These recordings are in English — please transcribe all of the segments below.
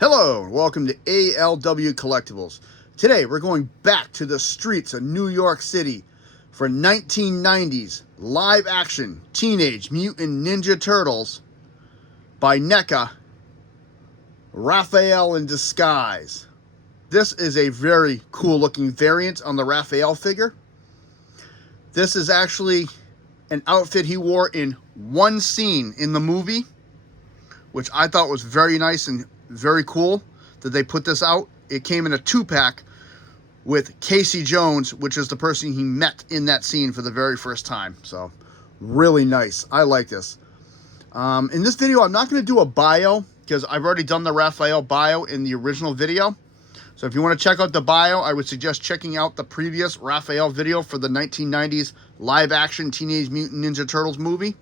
Hello, and welcome to ALW Collectibles. Today we're going back to the streets of New York City for 1990s live action Teenage Mutant Ninja Turtles by NECA, Raphael in Disguise. This is a very cool looking variant on the Raphael figure. This is actually an outfit he wore in one scene in the movie, which I thought was very nice and very cool that they put this out. It came in a 2-pack with Casey Jones, which is the person he met in that scene for the very first time. So really nice. I like this. In this video, I'm not going to do a bio because I've already done the Raphael bio in the original video. So if you want to check out the bio, I would suggest checking out the previous Raphael video for the 1990s live action Teenage Mutant Ninja Turtles movie.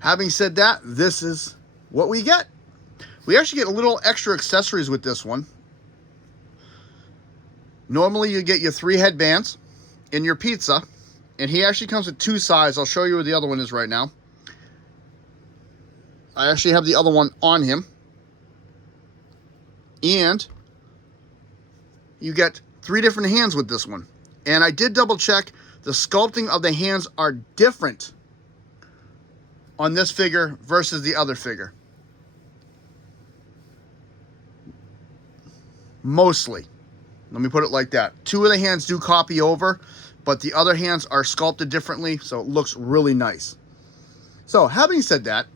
Having said that, this is what we get. We actually get a little extra accessories with this one. Normally you get your 3 headbands and your pizza, and he actually comes with 2 sides. I'll show you where the other one is right now. I actually have the other one on him. And you get 3 different hands with this one. And I did double check, the sculpting of the hands are different on this figure versus the other figure. Mostly. Let me put it like that. 2 of the hands do copy over, but the other hands are sculpted differently, so it looks really nice. So, having said that,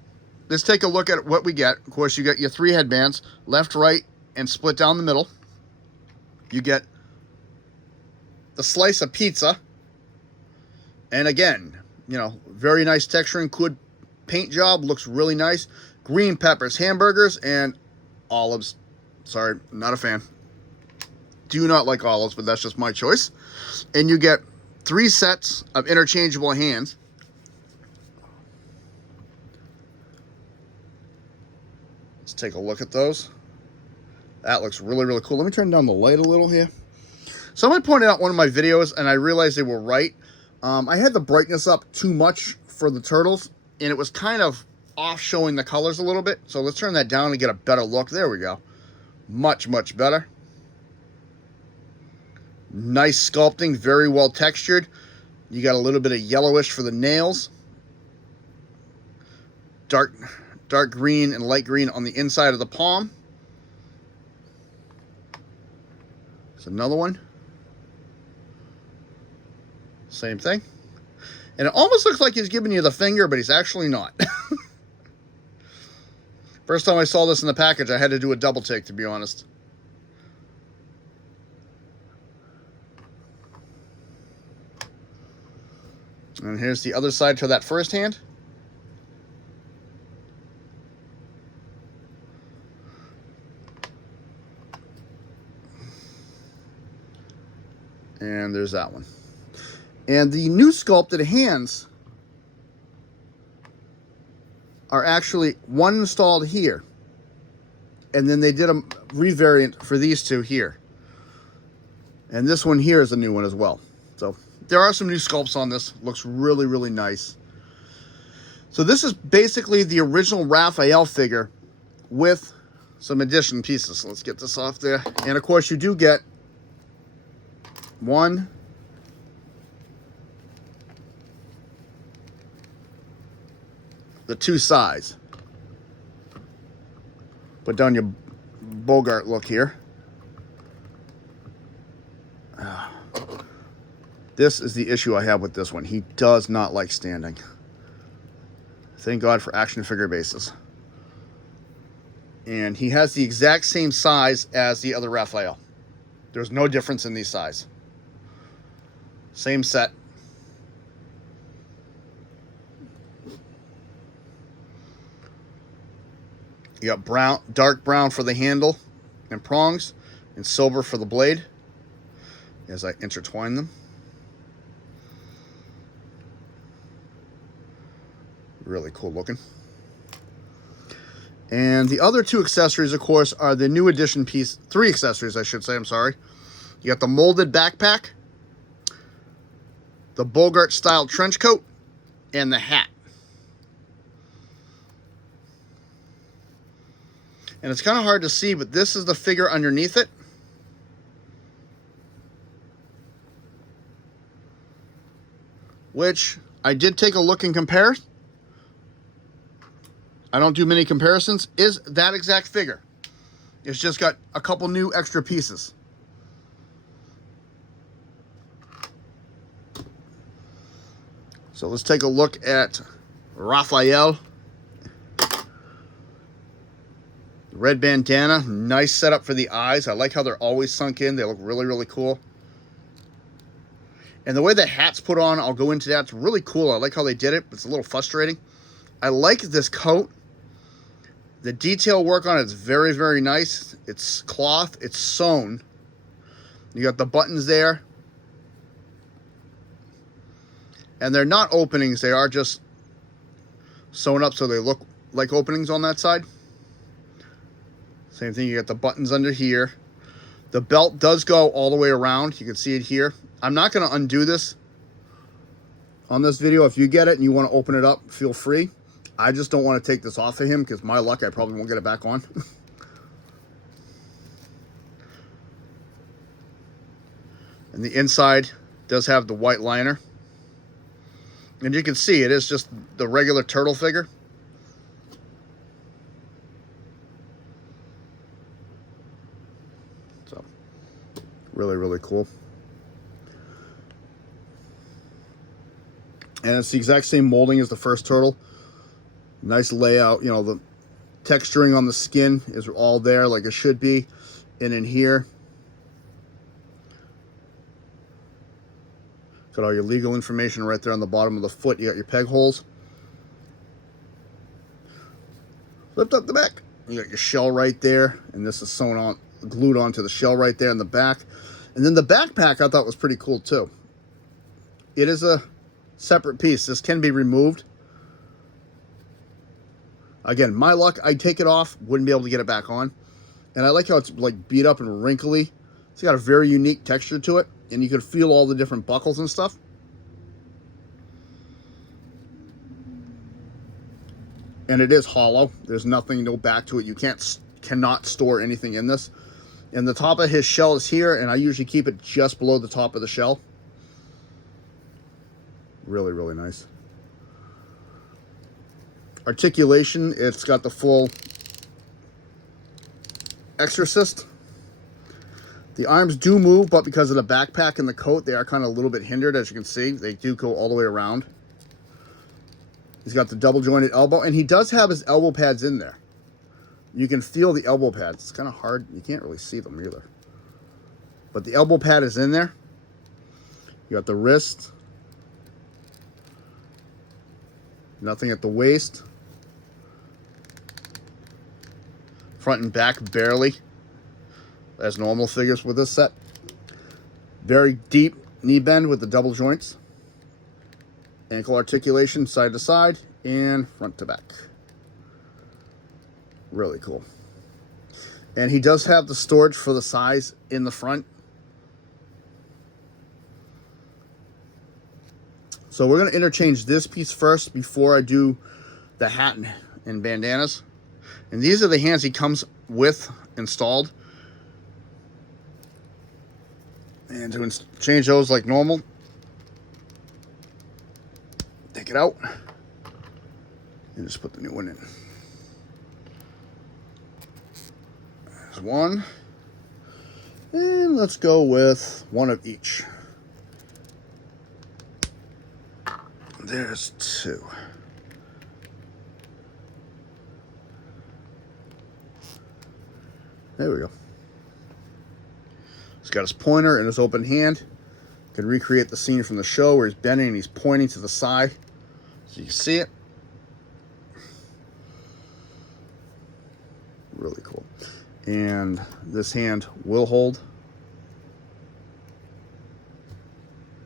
let's take a look at what we get. Of course, you get your 3 headbands, left, right, and split down the middle. You get the slice of pizza. And again, you know, very nice texturing, good paint job, looks really nice. Green peppers, hamburgers, and olives. Sorry, not a fan. Do not like olives, but that's just my choice. And you get 3 sets of interchangeable hands. Let's take a look at those. That looks really, really cool. Let me turn down the light a little here. Someone pointed out one of my videos, and I realized they were right. I had the brightness up too much for the turtles, and it was kind of off showing the colors a little bit. So let's turn that down and get a better look. There we go. Much, much better. Nice sculpting, very well textured. You got a little bit of yellowish for the nails. Dark green and light green on the inside of the palm. There's another one. Same thing. And it almost looks like he's giving you the finger, but he's actually not. First time I saw this in the package, I had to do a double take, to be honest. And here's the other side to that first hand. And there's that one. And the new sculpted hands are actually one installed here. And then they did a revariant for these 2 here. And this one here is a new one as well. So there are some new sculpts on this. Looks really, really nice. So this is basically the original Raphael figure with some addition pieces. So let's get this off there. And of course you do get 1, the 2 sides. Put down your Bogart look here. This is the issue I have with this one. He does not like standing. Thank God for action figure bases. And he has the exact same size as the other Raphael. There's no difference in these size. Same set. You got brown, dark brown for the handle and prongs, and silver for the blade as I intertwine them. Really cool looking. And the other 2 accessories, of course, are the new edition piece. 3 accessories, I should say, I'm sorry. You got the molded backpack, the Bogart style trench coat, and the hat. And it's kind of hard to see, but this is the figure underneath it. Which I did take a look and compare. I don't do many comparisons. Is that exact figure. It's just got a couple new extra pieces. So let's take a look at Raphael. Red bandana, nice setup for the eyes. I like how they're always sunk in. They look really, really cool. And the way the hat's put on, I'll go into that. It's really cool. I like how they did it, but it's a little frustrating. I like this coat. The detail work on it is very, very nice. It's cloth. It's sewn. You got the buttons there. And they're not openings. They are just sewn up so they look like openings on that side. Same thing. You got the buttons under here. The belt does go all the way around. You can see it here. I'm not going to undo this on this video. If you get it and you want to open it up, feel free. I just don't want to take this off of him because my luck, I probably won't get it back on. And the inside does have the white liner. And you can see it is just the regular turtle figure. So, really, really cool. And it's the exact same molding as the first turtle. Nice layout. You know, the texturing on the skin is all there like it should be. And in here, got all your legal information right there on the bottom of the foot. You got your peg holes. Lift up the back. You got your shell right there. And this is sewn on, glued onto the shell right there in the back. And then the backpack I thought was pretty cool too. It is a separate piece. This can be removed. Again, my luck, I'd take it off, wouldn't be able to get it back on. And I like how it's like beat up and wrinkly. It's got a very unique texture to it, and you can feel all the different buckles and stuff. And it is hollow. There's nothing, no back to it. You cannot store anything in this. And the top of his shell is here, and I usually keep it just below the top of the shell. Really, really nice. Articulation, it's got the full exorcist. The arms do move, but because of the backpack and the coat, they are kind of a little bit hindered, as you can see. They do go all the way around. He's got the double jointed elbow, and he does have his elbow pads in there. You can feel the elbow pads. It's kind of hard. You can't really see them either. But the elbow pad is in there. You got the wrist. Nothing at the waist. Front and back barely, as normal figures with this set. Very deep knee bend with the double joints. Ankle articulation side to side and front to back. Really cool. And he does have the storage for the size in the front. So we're going to interchange this piece first before I do the hat and bandanas. And these are the hands he comes with installed. And to change those like normal, take it out and just put the new one in. There's one. And let's go with one of each. There's two. There we go. He's got his pointer and his open hand. Can recreate the scene from the show where he's bending and he's pointing to the side. So you can see it. Really cool. And this hand will hold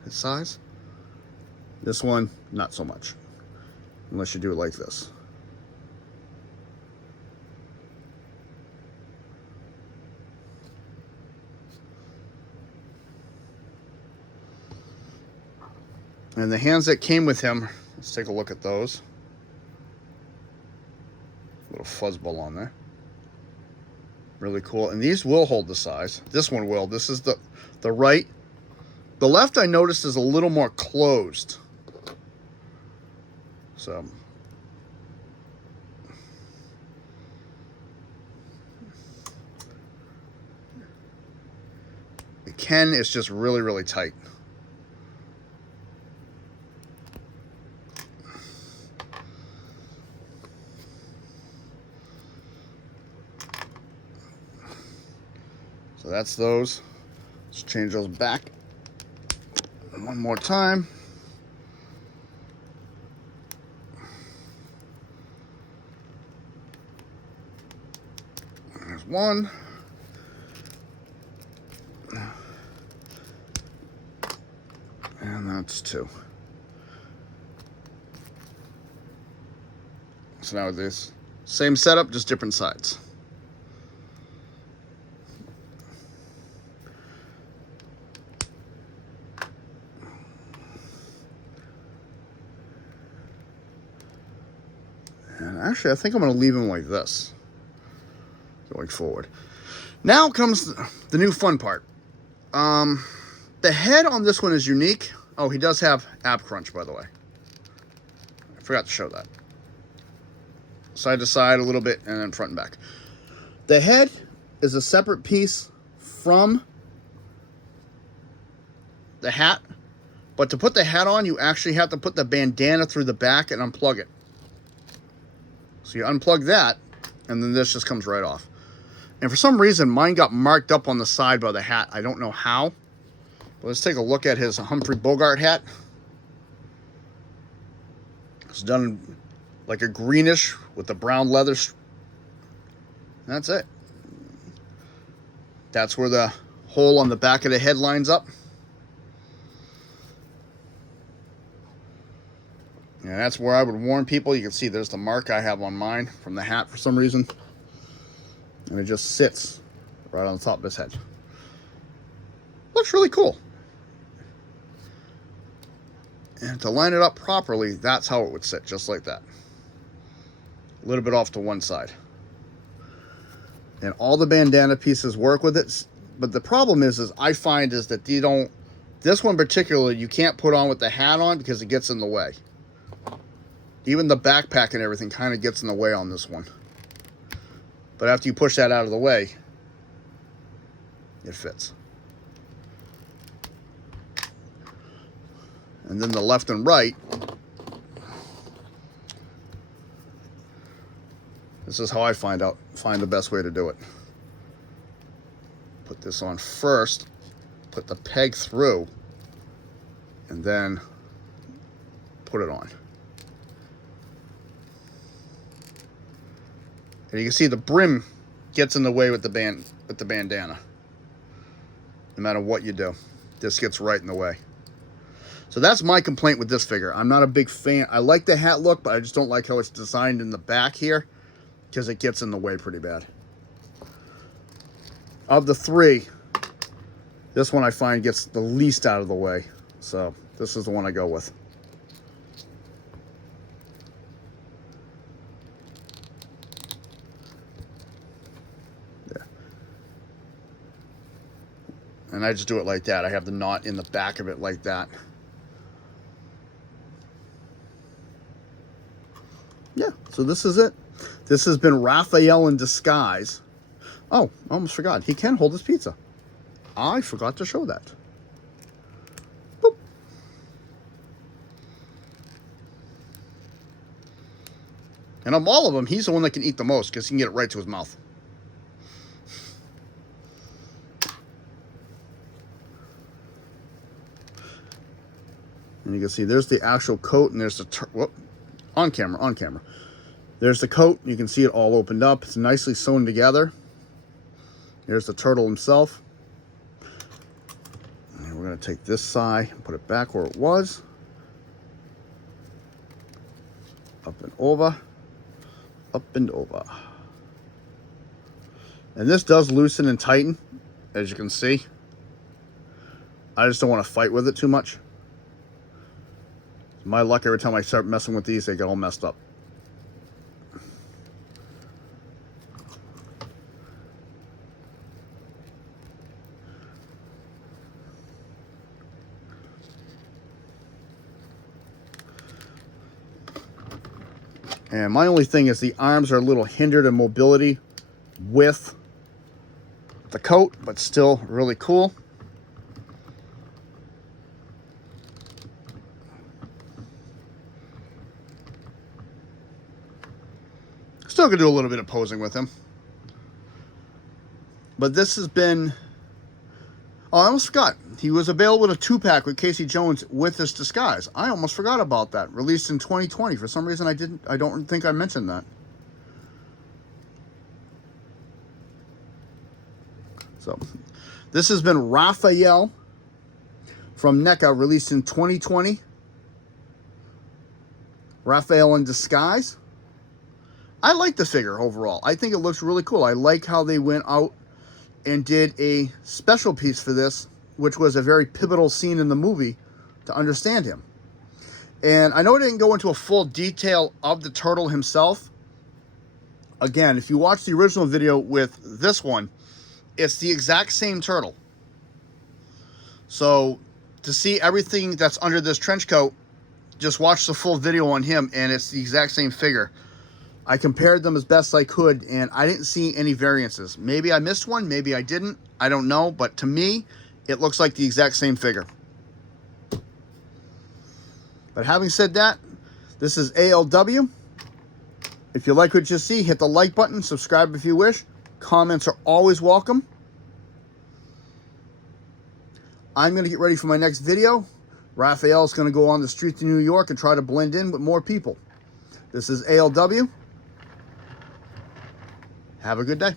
his size. This one, not so much. Unless you do it like this. And the hands that came with him, let's take a look at those. Little fuzzball on there. Really cool. And these will hold the size. This one will. This is the right. The left I noticed is a little more closed. So the Ken is just really, really tight. So that's those. Let's change those back one more time. There's one. And that's two. So now this same setup, just different sides. And actually, I think I'm going to leave him like this going forward. Now comes the new fun part. The head on this one is unique. Oh, he does have ab crunch, by the way. I forgot to show that. Side to side a little bit, and then front and back. The head is a separate piece from the hat, but to put the hat on, you actually have to put the bandana through the back and unplug it. So you unplug that, and then this just comes right off. And for some reason, mine got marked up on the side by the hat. I don't know how. But let's take a look at his Humphrey Bogart hat. It's done like a greenish with the brown leather. That's it. That's where the hole on the back of the head lines up. And that's where I would warn people. You can see there's the mark I have on mine from the hat for some reason. And it just sits right on the top of his head. Looks really cool. And to line it up properly, that's how it would sit, just like that. A little bit off to one side. And all the bandana pieces work with it. But the problem is I find is that you don't, this one particularly, you can't put on with the hat on because it gets in the way. Even the backpack and everything kind of gets in the way on this one. But after you push that out of the way, it fits. And then the left and right, this is how I find the best way to do it. Put this on first, put the peg through, and then put it on. And you can see the brim gets in the way with the bandana. No matter what you do, this gets right in the way. So that's my complaint with this figure. I'm not a big fan. I like the hat look, but I just don't like how it's designed in the back here because it gets in the way pretty bad. Of the three, this one I find gets the least out of the way. So this is the one I go with. There. And I just do it like that. I have the knot in the back of it like that. Yeah, so this is it. This has been Raphael in disguise. Oh, I almost forgot. He can hold his pizza. I forgot to show that. Boop. And of all of them, he's the one that can eat the most because he can get it right to his mouth. And you can see there's the actual coat and there's the... On camera. There's the coat. You can see it all opened up. It's nicely sewn together. There's the turtle himself. And we're going to take this side and put it back where it was. Up and over. Up and over. And this does loosen and tighten, as you can see. I just don't want to fight with it too much. My luck, every time I start messing with these, they get all messed up. And my only thing is the arms are a little hindered in mobility with the coat, but still really cool. Still gonna do a little bit of posing with him. But this has been, oh, I almost forgot. He was available in a 2-pack with Casey Jones with this disguise. I almost forgot about that. Released in 2020. For some reason I don't think I mentioned that. So this has been Raphael from NECA, released in 2020. Raphael in disguise. I like the figure overall. I think it looks really cool. I like how they went out and did a special piece for this, which was a very pivotal scene in the movie to understand him. And I know I didn't go into a full detail of the turtle himself. Again, if you watch the original video with this one, it's the exact same turtle. So to see everything that's under this trench coat, just watch the full video on him and it's the exact same figure. I compared them as best I could, and I didn't see any variances. Maybe I missed one, maybe I didn't. I don't know, but to me, it looks like the exact same figure. But having said that, this is ALW. If you like what you see, hit the like button, subscribe if you wish. Comments are always welcome. I'm going to get ready for my next video. Raphael's going to go on the streets of New York and try to blend in with more people. This is ALW. Have a good day.